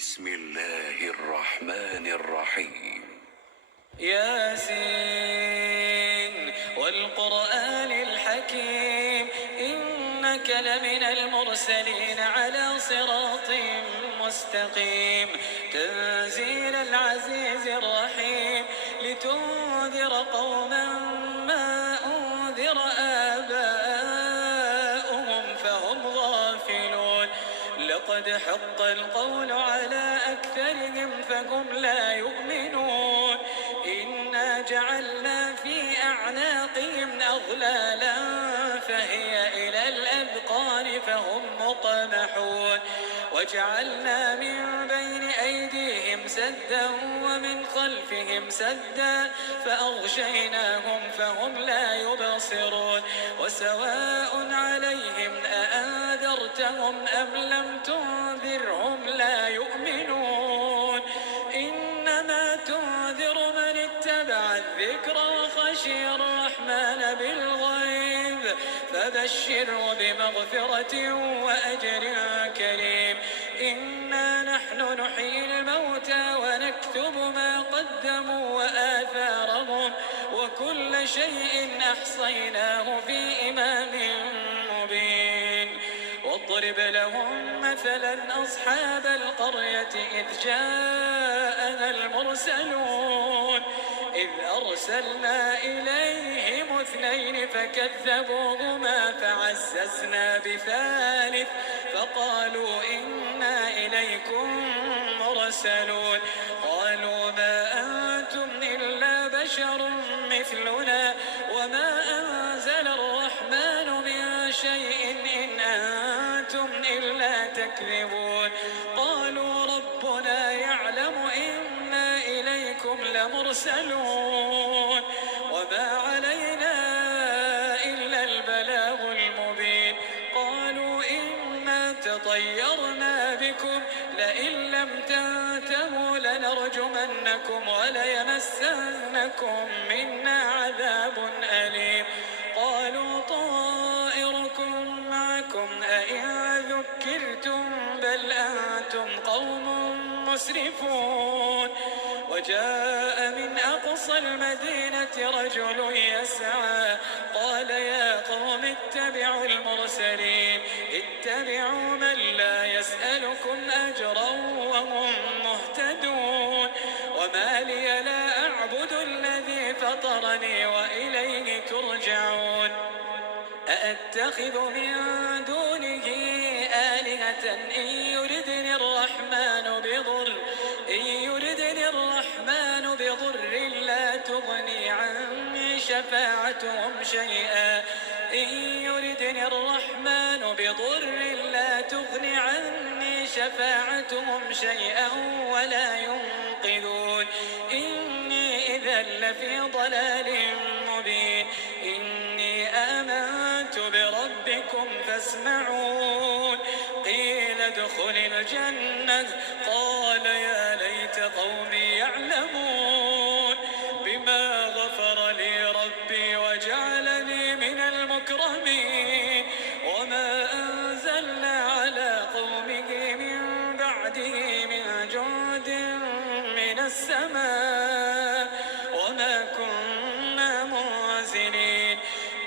بسم الله الرحمن الرحيم. ياسين والقرآن الحكيم إنك لمن المرسلين على صراط مستقيم تنزيل العزيز الرحيم لتنذر قوما ما أنذر آباؤهم فهم غافلون لقد حق القول على أكثرهم فهم لا يؤمنون إنا جعلنا في أعناقهم أغلالا فهي إلى الأذقان فهم مقمحون وجعلنا من بين أيديهم سدا ومن خلفهم سدا فأغشيناهم فهم لا يبصرون وسواء عليهم أأنذرتهم أم لم تنذرهم لا يؤمنون إنما تنذر من اتبع الذكر وخشي الرحمن بالغيب فبشره بمغفرة وأجر كريم إنا نحن نحيي الموتى ونكتب ما قدموا وآثارهم وكل شيء أحصيناه في إمام مبين واضرب لهم مثلا أصحاب القرية إذ جاءنا المرسلون إذ أرسلنا إليهم اثنين فكذبوهما فعززنا بثالث فقالوا إنا إليكم مرسلون قالوا ما أنتم إلا بشر مثلنا وما أنزل الرحمن من شيء إن أنتم إلا تكذبون قالوا ربنا يعلم إنا إليكم لمرسلون وما علينا إلا البلاغ المبين قالوا إنا تطيرنا بكم لئن لم تنتهوا لنرجمنكم وليمسنكم منا عذاب أليم قالوا طائركم معكم أئن ذكرتم بل أنتم قوم مسرفون وجاء من أقصى المدينة رجل يسعى قال يا قوم اتبعوا المرسلين اتبعوا من لا يسألكم أجرا وهم مهتدون وما لي لا أعبد الذي فطرني وإليه ترجعون أأتخذ من دونه آلهة إن يردني الرحمن بضر لا تغني عني شفاعتهم شيئا إن يردني الرحمن بضر لا تغني عني شفاعتهم شيئا ولا ينقذون إني إذا لفي ضلال مبين إني آمنت بربكم فاسمعون قيل ادخل الجنة قال يا ليت قومي يعلمون بما غفر لي ربي وجعلني من المكرمين وما أنزلنا على قومه من بعده من جند من السماء وما كنا منزلين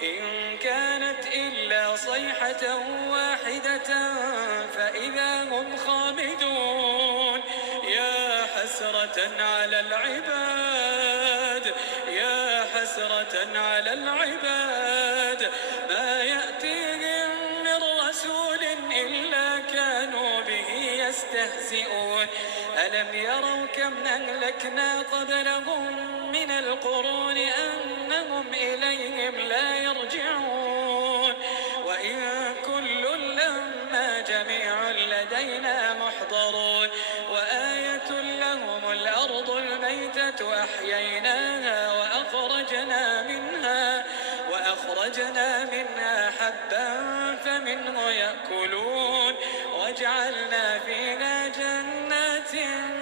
إن كانت إلا صيحة واحدة فإذا هم خامدون يا حسرة على العباد ما يأتيهم من رسول إلا كانوا به يستهزئون ألم يروا كم أهلكنا قبلهم من القرون أنهم إليهم لا يرجعون وإن كل لما جميع لدينا محضرون وآية لهم الأرض الميتة أحييناها وأخرجنا منها حبا فمنه يأكلون وجعلنا فيها جنات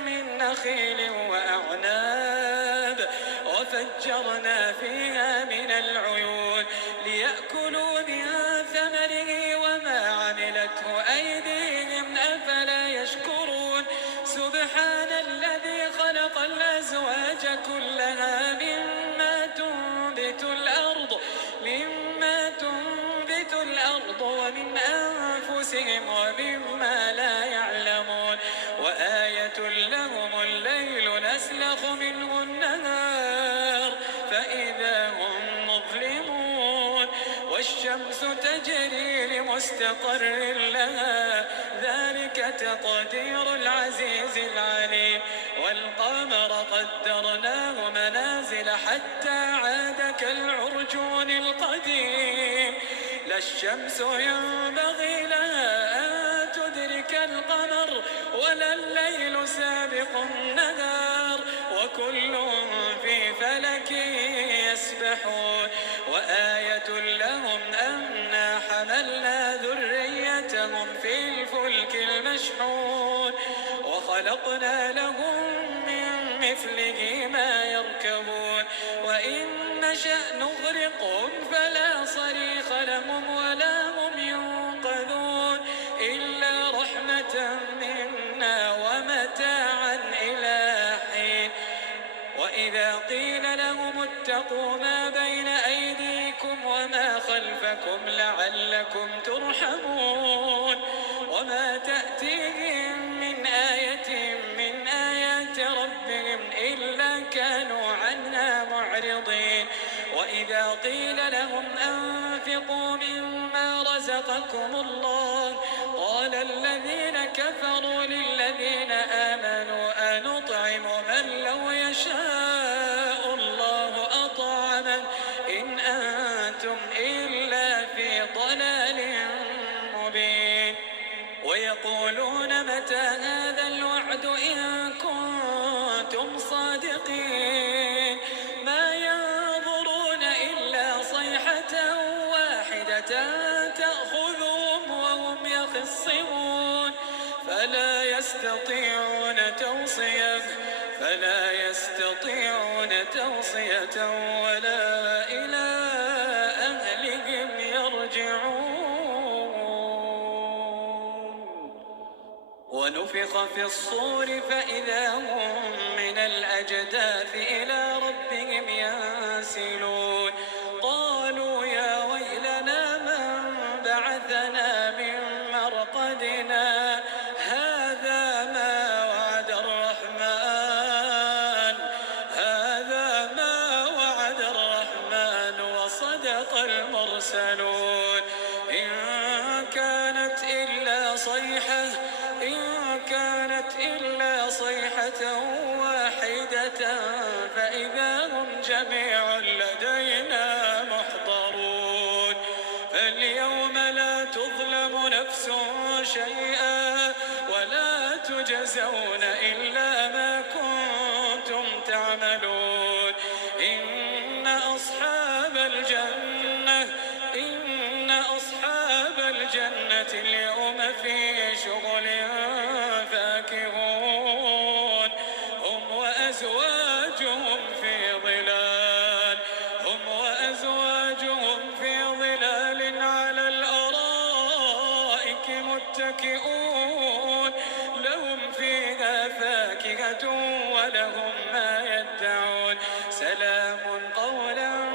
من نخيل وأعناب وفجرنا فيها من العيون ليأكلوا من ثمره وما عملته أيديهم أفلا يشكرون كلها مما تنبت الأرض ومن أنفسهم ومما لا يعلمون وآية لهم الليل نسلخ منه النهار فإذا هم مظلمون والشمس تجري لمستقر لها ذلك تقدير العزيز العليم والقمر قدرناه منازل حتى عاد كالعرجون القديم لا الشمس ينبغي لها أن تدرك القمر ولا الليل سابق النهار وكل في فلك يسبحون وآية لهم أنا حملنا ذريتهم في الفلك المشحون وخلقنا لهم من مثله ما يركبون وإن نشأ نغرقهم فلا صريخ لهم ولا هم ينقذون إلا رحمة منا ومتاعا إلى حين وإذا قيل لهم اتقوا ما بين أيديكم وما خلفكم لعلكم ترحمون وما تأتيهم من آية من آيات ربهم إلا كانوا عنها معرضين وإذا قيل لهم أنفقوا مما رزقكم الله قال الذين كفروا للذين آمنوا أنطعم من لو يشاء الله أطعمه إن أنتم إلا في ضلال مبين ويقولون متى هذا الوعد إن كنتم صادقين ما ينظرون إلا صيحة واحدة تأخذهم وهم يخصمون فلا يستطيعون توصية ولا إلى أهلهم يرجعون ونفخ في الصور فإذا هم من الأجداث إلى ربهم ينسلون قالوا يا ويلنا من بعثنا من مرقدنا هذا ما وعد الرحمن وصدق المرسلون إن كانت إلا صيحة واحدة فإذا هم جميع لدينا محضرون فاليوم لا تظلم نفس شيئا ولا تجزون إلا ما كنتم تعملون إن أصحاب الجنة اليوم في شغل فاكهون هم وأزواجهم في ظلال على الأرائك متكئون لهم فيها فاكهة ولهم ما يدعون سلام قولا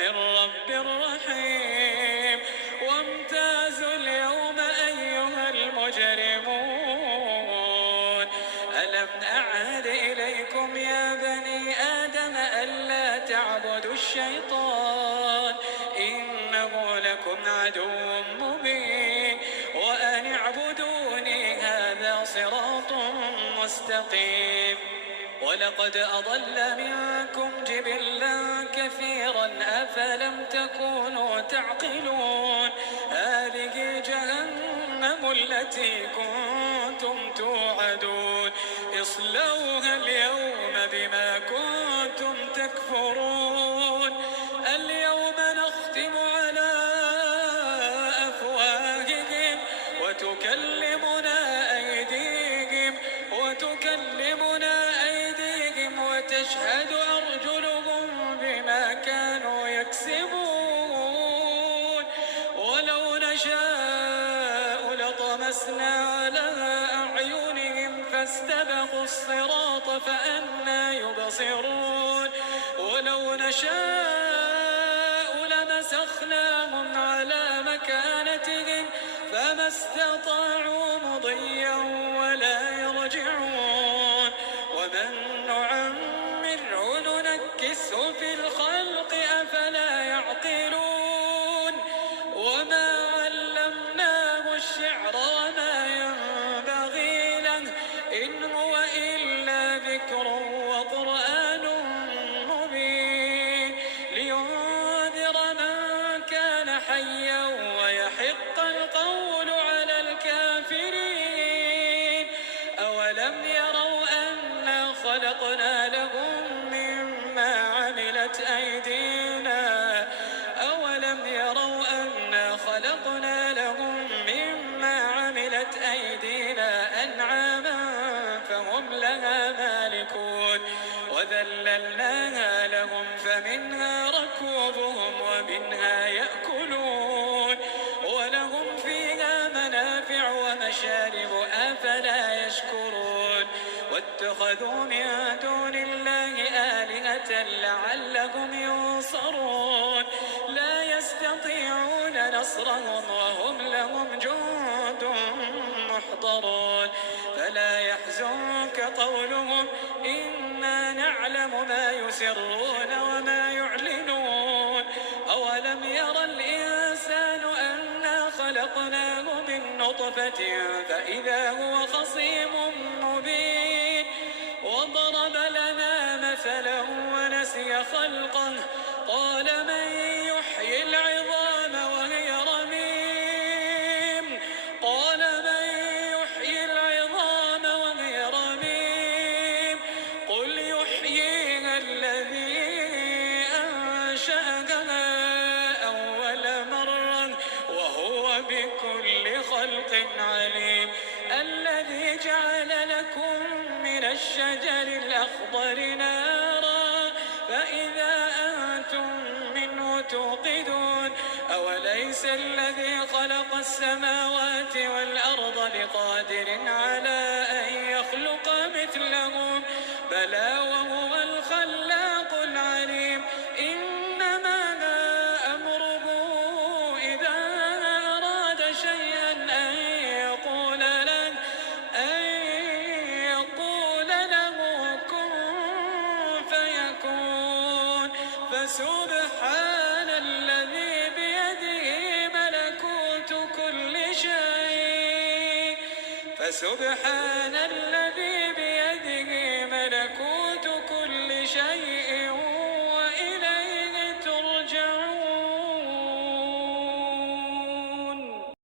من رب رحيم وامتازوا اليوم أيها المجرمون ألم أعهد إليكم يا بني آدم ألا تعبدوا الشيطان إنه لكم عدو مبين وأن اعبدوني هذا صراط مستقيم ولقد أضل منكم جبلا كثيرا أفلم تكونوا تعقلون هذه جهنم التي كنتم توعدون اصلوها اليوم بما كنتم تكفرون اليوم نختم على أفواههم وتكلمنا أيديهم وتشهد أرجلهم بما كانوا يكسبون ولو نشاء لطمسنا على الصراط فأنى يبصرون ولو نشاء لمسخناهم على مكانتهم فما استطاعوا مضيا ولا يرجعون ومن نعمره ننكسه في الخلق أفلا يعقلون وما علمناه الشعر وما ينبغي له إن هو إلا ذكر وقرآن مبين لينذر من كان حيا ويحق القول على الكافرين أولم يروا أنا خلقنا لهم مما عملت أيدينا أولم يروا أنا خلقنا لهم مما عملت أيدينا أنعاما فهم لها مالكون وذللناها لهم فمنها ركوبهم ومنها يأكلون ولهم فيها منافع ومشارب أفلا يشكرون واتخذوا من دون الله آلهة لعلهم ينصرون لا يستطيعون نصرهم وهم لهم جند محضرون فلا يحزنك قولهم إنا نعلم ما يسرون وما يعلنون أولم ير الإنسان أنا خلقناه من نطفة فإذا هو خصيم مبين وضرب لنا مثلا ونسي خلقه قال من يحيي العظام وهي رميم قال من يحيي العظام وهي رميم قل يحييها الذي أنشأها أول مرة وهو بكل خلق عليم الذي جعل لكم من الشجر الأخضر نارا فإذا أنتم منه توقدون أوليس الذي خلق السماوات والأرض بقادر على أن يخلق مثلهم بلى وهو الخلاق العليم إنما أمره إذا أراد شيئا أن يقول له كن فيكون فسبحان الذي بيده ملكوت كل شيء فسبحان